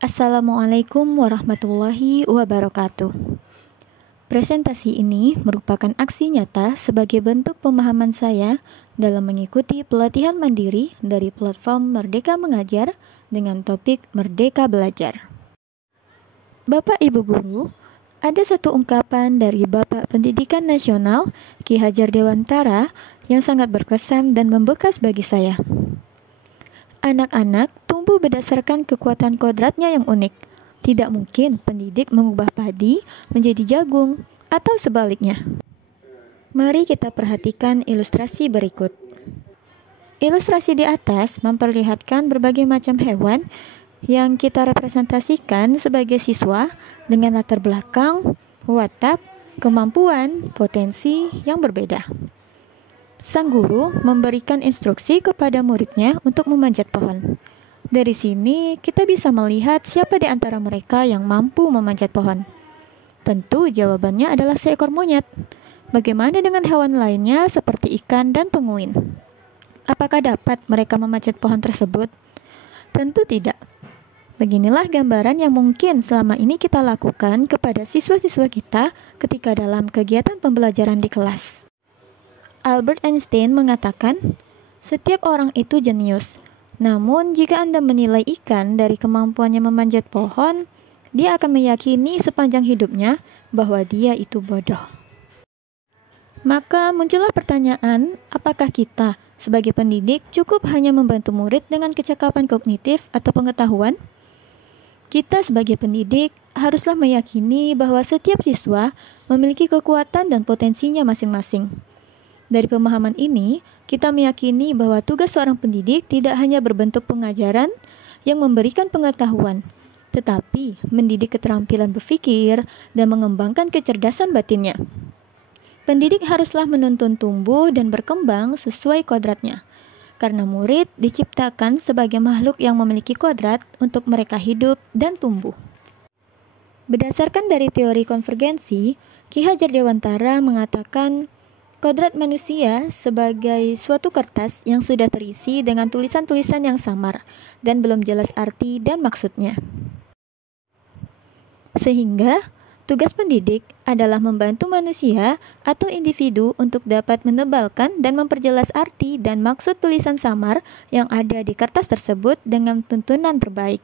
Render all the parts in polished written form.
Assalamualaikum warahmatullahi wabarakatuh. Presentasi ini merupakan aksi nyata sebagai bentuk pemahaman saya dalam mengikuti pelatihan mandiri dari platform Merdeka Mengajar dengan topik Merdeka Belajar. Bapak Ibu Guru, ada satu ungkapan dari Bapak Pendidikan Nasional Ki Hajar Dewantara yang sangat berkesan dan membekas bagi saya. Anak-anak tumbuh berdasarkan kekuatan kodratnya yang unik. Tidak mungkin pendidik mengubah padi menjadi jagung atau sebaliknya. Mari kita perhatikan ilustrasi berikut. Ilustrasi di atas memperlihatkan berbagai macam hewan yang kita representasikan sebagai siswa dengan latar belakang, watak, kemampuan, potensi yang berbeda. Sang guru memberikan instruksi kepada muridnya untuk memanjat pohon. Dari sini, kita bisa melihat siapa di antara mereka yang mampu memanjat pohon. Tentu jawabannya adalah seekor monyet. Bagaimana dengan hewan lainnya seperti ikan dan penguin? Apakah dapat mereka memanjat pohon tersebut? Tentu tidak. Beginilah gambaran yang mungkin selama ini kita lakukan kepada siswa-siswa kita ketika dalam kegiatan pembelajaran di kelas. Albert Einstein mengatakan, setiap orang itu jenius. Namun, jika Anda menilai ikan dari kemampuannya memanjat pohon, dia akan meyakini sepanjang hidupnya bahwa dia itu bodoh. Maka muncullah pertanyaan, apakah kita sebagai pendidik cukup hanya membantu murid dengan kecakapan kognitif atau pengetahuan? Kita sebagai pendidik haruslah meyakini bahwa setiap siswa memiliki kekuatan dan potensinya masing-masing. Dari pemahaman ini, kita meyakini bahwa tugas seorang pendidik tidak hanya berbentuk pengajaran yang memberikan pengetahuan, tetapi mendidik keterampilan berpikir dan mengembangkan kecerdasan batinnya. Pendidik haruslah menuntun tumbuh dan berkembang sesuai kodratnya, karena murid diciptakan sebagai makhluk yang memiliki kodrat untuk mereka hidup dan tumbuh. Berdasarkan dari teori konvergensi, Ki Hajar Dewantara mengatakan, kodrat manusia sebagai suatu kertas yang sudah terisi dengan tulisan-tulisan yang samar dan belum jelas arti dan maksudnya. Sehingga, tugas pendidik adalah membantu manusia atau individu untuk dapat menebalkan dan memperjelas arti dan maksud tulisan samar yang ada di kertas tersebut dengan tuntunan terbaik.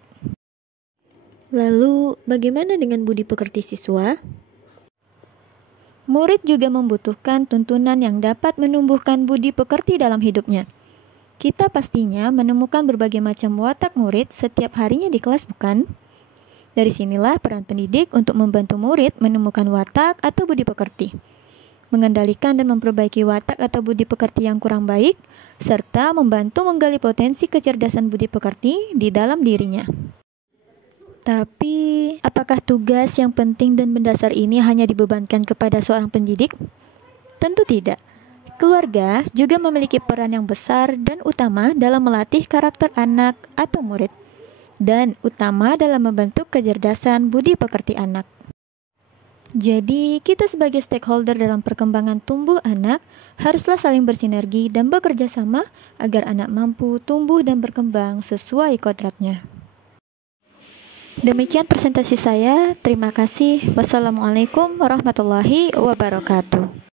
Lalu, bagaimana dengan budi pekerti siswa? Murid juga membutuhkan tuntunan yang dapat menumbuhkan budi pekerti dalam hidupnya. Kita pastinya menemukan berbagai macam watak murid setiap harinya di kelas, bukan? Dari sinilah peran pendidik untuk membantu murid menemukan watak atau budi pekerti, mengendalikan dan memperbaiki watak atau budi pekerti yang kurang baik, serta membantu menggali potensi kecerdasan budi pekerti di dalam dirinya. Tapi, apakah tugas yang penting dan mendasar ini hanya dibebankan kepada seorang pendidik? Tentu tidak. Keluarga juga memiliki peran yang besar dan utama dalam melatih karakter anak atau murid, dan utama dalam membentuk kecerdasan budi pekerti anak. Jadi, kita sebagai stakeholder dalam perkembangan tumbuh anak haruslah saling bersinergi dan bekerja sama agar anak mampu tumbuh dan berkembang sesuai kodratnya. Demikian presentasi saya. Terima kasih. Wassalamualaikum warahmatullahi wabarakatuh.